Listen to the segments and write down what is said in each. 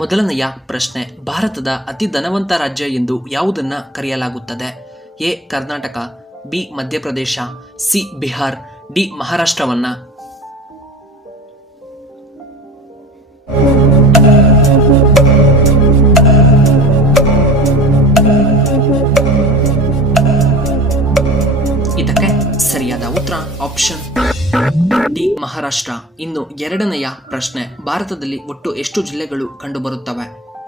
ಮೊದಲನೆಯ ಪ್ರಶ್ನೆ, ಭಾರತದ ಅತಿ ಧನವಂತ ರಾಜ್ಯ ಎಂದು ಯಾವುದನ್ನು ಕರೆಯಲಾಗುತ್ತದೆ? A Karnataka, B Madhya Pradesh, C Bihar, D ಮಹಾರಾಷ್ಟ್ರವನ್ನ. ಇದಕ್ಕೆ ಸರಿಯಾದ ಉತ್ತರ ಆಪ್ಷನ್ ಡಿ ಮಹಾರಾಷ್ಟ್ರ. ಇನ್ನು ಎರಡನೆಯ ಪ್ರಶ್ನೆ, ಭಾರತದಲ್ಲಿ ಒಟ್ಟು ಎಷ್ಟು ಜಿಲ್ಲೆಗಳು ಕಂಡುಬರುತ್ತವೆ?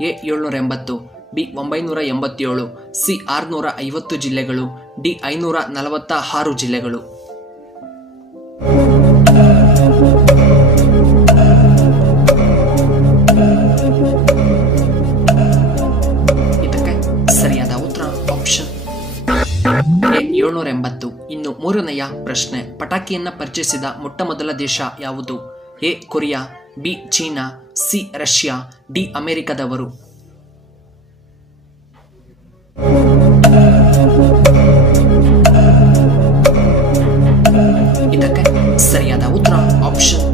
ಎ 780, ಬಿ 987, ಸಿ 650 ಜಿಲ್ಲೆಗಳು, ಡಿ 546 ಜಿಲ್ಲೆಗಳು. ಇದಕ್ಕೆ ಸರಿಯಾದ ಉತ್ತರ ಆಪ್ಷನ್ ಎ 780. ಇನ್ನು ಮೂರನೆಯ ಪ್ರಶ್ನೆ, ಪಟಾಕಿಯನ್ನ ಪರಿಚಯಿಸಿದ ಮೊಟ್ಟ ಮೊದಲ ದೇಶ ಯಾವುದು? A Korea, B China, C Russia, D ಅಮೆರಿಕದವರು. ಇದಕ್ಕೆ ಸರಿಯಾದ ಉತ್ತರ ಆಪ್ಷನ್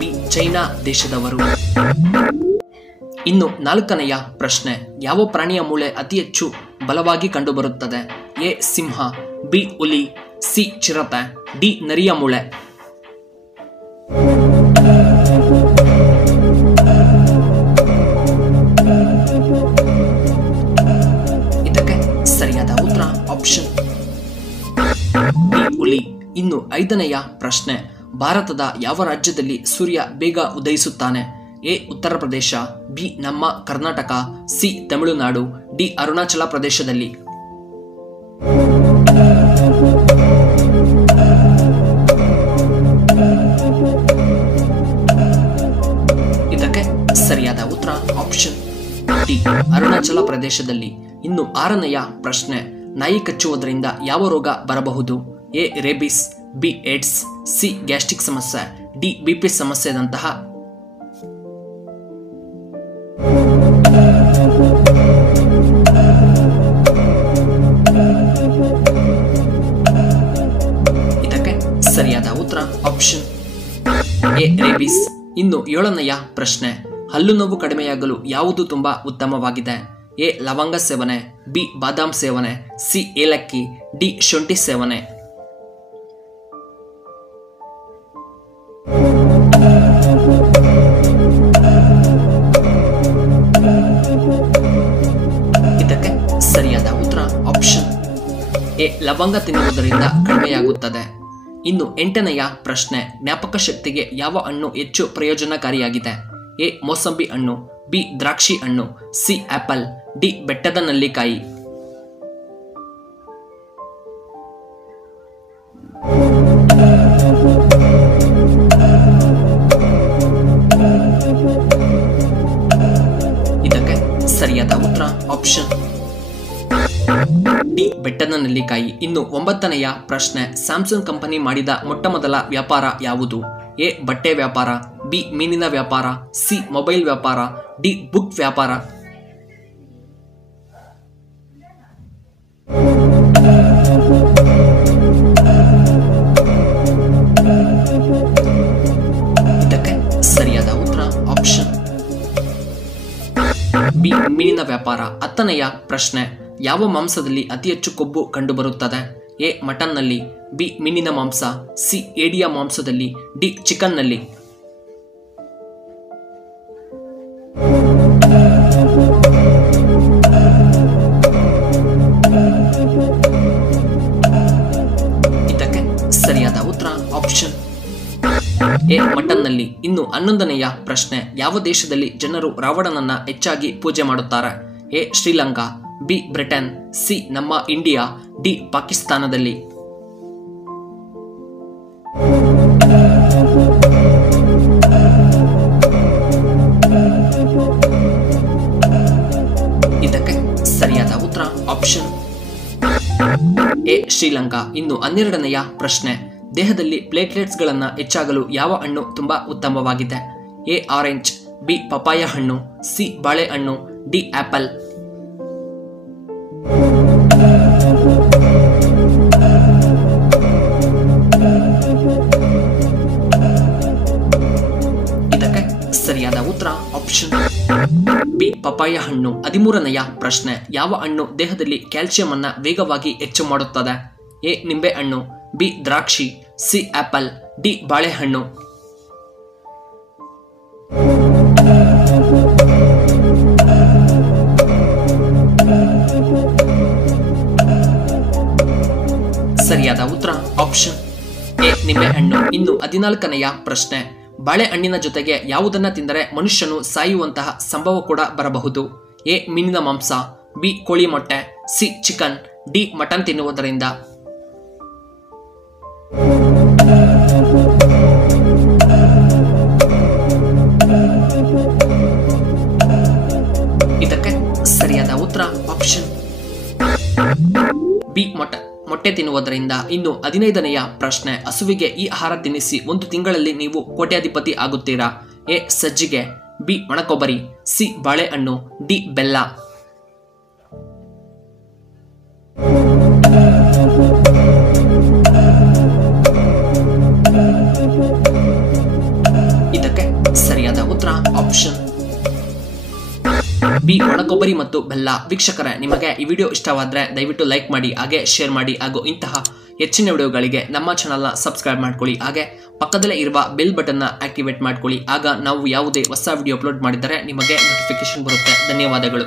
ಬಿ ಚೈನಾ ದೇಶದವರು. ಇನ್ನು ನಾಲ್ಕನೆಯ ಪ್ರಶ್ನೆ, ಯಾವ ಪ್ರಾಣಿಯ ಮೂಳೆ ಅತಿ ಹೆಚ್ಚು ಬಲವಾಗಿ ಕಂಡುಬರುತ್ತದೆ? ಎ ಸಿಂಹ, ಬಿ ಹುಲಿ, ಸಿ ಚಿರತೆ, ಡಿ ನರಿಯ ಮೂಳೆ. ಇದಕ್ಕೆ ಸರಿಯಾದ ಉತ್ತರ ಆಪ್ಷನ್ ಬಿ ಹುಲಿ. ಇನ್ನು ಐದನೆಯ ಪ್ರಶ್ನೆ, ಭಾರತದ ಯಾವ ರಾಜ್ಯದಲ್ಲಿ ಸೂರ್ಯ ಬೇಗ ಉದಯಿಸುತ್ತಾನೆ? ಎ ಉತ್ತರ ಪ್ರದೇಶ, ಬಿ ನಮ್ಮ ಕರ್ನಾಟಕ, ಸಿ ತಮಿಳುನಾಡು, ಡಿ ಅರುಣಾಚಲ ಪ್ರದೇಶದಲ್ಲಿ. ಇದಕ್ಕೆ ಸರಿಯಾದ ಉತ್ತರ ಆಪ್ಷನ್ ಡಿ ಅರುಣಾಚಲ ಪ್ರದೇಶದಲ್ಲಿ. ಇನ್ನು ಆರನೆಯ ಪ್ರಶ್ನೆ, ನಾಯಿ ಕಚ್ಚುವುದರಿಂದ ಯಾವ ರೋಗ ಬರಬಹುದು? A rabies, B AIDS, C gastric ಸಮಸ್ಯೆ, ಡಿ ಬಿಪಿ ಸಮಸ್ಯೆದಂತಹ. ಇದಕ್ಕೆ ಸರಿಯಾದ ಉತ್ತರ ಆಪ್ಷನ್ ಎ ರೇಬಿಸ್. ಇನ್ನು ಏಳನೆಯ ಪ್ರಶ್ನೆ, ಹಲ್ಲು ನೋವು ಕಡಿಮೆಯಾಗಲು ಯಾವುದು ತುಂಬಾ ಉತ್ತಮವಾಗಿದೆ? ಎ ಲವಂಗ ಸೇವನೆ, ಬಿ ಬಾದಾಮ್ ಸೇವನೆ, ಸಿ ಏಲಕ್ಕಿ, ಡಿ ಶುಂಠಿ ಸೇವನೆ. ಇದಕ್ಕೆ ಸರಿಯಾದ ಉತ್ತರ ಆಪ್ಷನ್ ಎ ಲವಂಗ ತಿನ್ನುವುದರಿಂದ ಕಡಿಮೆಯಾಗುತ್ತದೆ. ಇನ್ನು ಎಂಟನೆಯ ಪ್ರಶ್ನೆ, ಜ್ಞಾಪಕ ಶಕ್ತಿಗೆ ಯಾವ ಹಣ್ಣು ಹೆಚ್ಚು ಪ್ರಯೋಜನಕಾರಿಯಾಗಿದೆ? ಎ ಮೋಸಂಬಿ ಹಣ್ಣು, ಬಿ ದ್ರಾಕ್ಷಿ ಹಣ್ಣು, ಸಿ ಆಪಲ್, ಡಿ ಬೆಟ್ಟದ ನೆಲ್ಲಿಕಾಯಿ. ಇದಕ್ಕೆ ಸರಿಯಾದ ಉತ್ತರ ಆಪ್ಷನ್ ಡಿ ಬೆಟ್ಟದ ನೆಲ್ಲಿಕಾಯಿ. ಇನ್ನು ಒಂಬತ್ತನೆಯ ಪ್ರಶ್ನೆ, ಸ್ಯಾಮ್ಸಂಗ್ ಕಂಪನಿ ಮಾಡಿದ ಮೊಟ್ಟ ಮೊದಲ ವ್ಯಾಪಾರ ಯಾವುದು? ಎ ಬಟ್ಟೆ ವ್ಯಾಪಾರ, ಬಿ ಮೀನಿನ ವ್ಯಾಪಾರ, ಸಿ ಮೊಬೈಲ್ ವ್ಯಾಪಾರ, ಡಿ ಬುಕ್ ವ್ಯಾಪಾರ. ಇದಕ್ಕೆ ಸರಿಯಾದ ಉತ್ತರ ಆಪ್ಷನ್ ಬಿ ಮೀನಿನ ವ್ಯಾಪಾರ. ಹತ್ತನೆಯ ಪ್ರಶ್ನೆ, ಯಾವ ಮಾಂಸದಲ್ಲಿ ಅತಿ ಹೆಚ್ಚು ಕೊಬ್ಬು ಕಂಡುಬರುತ್ತದೆ? ಎ ಮಟನ್ನಲ್ಲಿ, ಬಿ ಮೀನಿನ ಮಾಂಸ, ಸಿ ಏಡಿಯ ಮಾಂಸದಲ್ಲಿ, ಡಿ ಚಿಕನ್ನಲ್ಲಿ. ಇದಕ್ಕೆ ಸರಿಯಾದ ಉತ್ತರ ಆಪ್ಷನ್ ಎ ಮಟನ್ನಲ್ಲಿ. ಇನ್ನು 11ನೆಯ ಪ್ರಶ್ನೆ, ಯಾವ ದೇಶದಲ್ಲಿ ಜನರು ರಾವಣನನ್ನ ಹೆಚ್ಚಾಗಿ ಪೂಜೆ ಮಾಡುತ್ತಾರೆ? A Sri Lanka, B Britain, C ನಮ್ಮ ಇಂಡಿಯಾ, ಡಿ ಪಾಕಿಸ್ತಾನದಲ್ಲಿ. ಇದಕ್ಕೆ ಸರಿಯಾದ ಉತ್ತರ ಆಪ್ಷನ್ ಎ ಶ್ರೀಲಂಕಾ. ಇನ್ನು 12ನೆಯ ಪ್ರಶ್ನೆ, ದೇಹದಲ್ಲಿ ಪ್ಲೇಟ್ಲೆಟ್ಸ್ಗಳನ್ನು ಹೆಚ್ಚಾಗಲು ಯಾವ ಹಣ್ಣು ತುಂಬಾ ಉತ್ತಮವಾಗಿದೆ? ಎ ಆರೆಂಜ್, ಬಿ ಪಪಾಯ ಹಣ್ಣು, ಸಿ ಬಾಳೆಹಣ್ಣು, ಡಿ ಆಪಲ್. ಇದಕ್ಕೆ ಸರಿಯಾದ ಉತ್ತರ ಆಪ್ಷನ್ ಬಿ ಪಪಾಯ ಹಣ್ಣು. 13ನೆಯ ಪ್ರಶ್ನೆ, ಯಾವ ಹಣ್ಣು ದೇಹದಲ್ಲಿ ಕ್ಯಾಲ್ಸಿಯಂ ಅನ್ನ ವೇಗವಾಗಿ ಹೆಚ್ಚು ಮಾಡುತ್ತದೆ? ಎ ನಿಂಬೆ ಹಣ್ಣು, ಬಿ ದ್ರಾಕ್ಷಿ, ಸಿ ಆಪಲ್, ಡಿ ಬಾಳೆಹಣ್ಣು. ಸರಿಯಾದ ಉತ್ತರ ಆಪ್ಷನ್ ಎ ನಿಂಬೆಹಣ್ಣು. ಇನ್ನು 14ನೆಯ ಪ್ರಶ್ನೆ, ಬಾಳೆಹಣ್ಣಿನ ಜೊತೆಗೆ ಯಾವುದನ್ನ ತಿಂದರೆ ಮನುಷ್ಯನು ಸಾಯುವಂತಹ ಸಂಭವ ಕೂಡ ಬರಬಹುದು? ಎ ಮೀನಿನ ಮಾಂಸ, ಬಿ ಕೋಳಿ ಮೊಟ್ಟೆ, ಸಿ ಚಿಕನ್, ಡಿ ಮಟನ್ ತಿನ್ನುವುದರಿಂದ. ಇದಕ್ಕೆ ಸರಿಯಾದ ಉತ್ತರ ಆಪ್ಷನ್ ಬಿ ಮೊಟ್ಟೆ ತಿನ್ನುವುದರಿಂದ. ಇನ್ನು 15ನೆಯ ಪ್ರಶ್ನೆ, ಹಸುವಿಗೆ ಈ ಆಹಾರ ತಿನ್ನಿಸಿ 1 ತಿಂಗಳಲ್ಲಿ ನೀವು ಕೋಟ್ಯಾಧಿಪತಿ ಆಗುತ್ತೀರಾ? ಎ ಸಜ್ಜಿಗೆ, ಬಿ ಒಣಕೊಬ್ಬರಿ, ಸಿ ಬಾಳೆಹಣ್ಣು, ಡಿ ಬೆಲ್ಲ. ಇದಕ್ಕೆ ಸರಿಯಾದ ಉತ್ತರ ಆಪ್ಷನ್ ಬಿ ಒಣಕೊಬ್ಬರಿ ಮತ್ತು ಬೆಲ್ಲ. ವೀಕ್ಷಕರೇ, ನಿಮಗೆ ಈ ವಿಡಿಯೋ ಇಷ್ಟವಾದರೆ ದಯವಿಟ್ಟು ಲೈಕ್ ಮಾಡಿ, ಹಾಗೆ ಶೇರ್ ಮಾಡಿ, ಹಾಗೂ ಇಂತಹ ಹೆಚ್ಚಿನ ವಿಡಿಯೋಗಳಿಗೆ ನಮ್ಮ ಚಾನಲ್ನ ಸಬ್ಸ್ಕ್ರೈಬ್ ಮಾಡ್ಕೊಳ್ಳಿ. ಹಾಗೆ ಪಕ್ಕದಲ್ಲೇ ಇರುವ ಬೆಲ್ ಬಟನ್ನ ಆಕ್ಟಿವೇಟ್ ಮಾಡ್ಕೊಳ್ಳಿ. ಆಗ ನಾವು ಯಾವುದೇ ಹೊಸ ವಿಡಿಯೋ ಅಪ್ಲೋಡ್ ಮಾಡಿದರೆ ನಿಮಗೆ ನೋಟಿಫಿಕೇಶನ್ ಬರುತ್ತೆ. ಧನ್ಯವಾದಗಳು.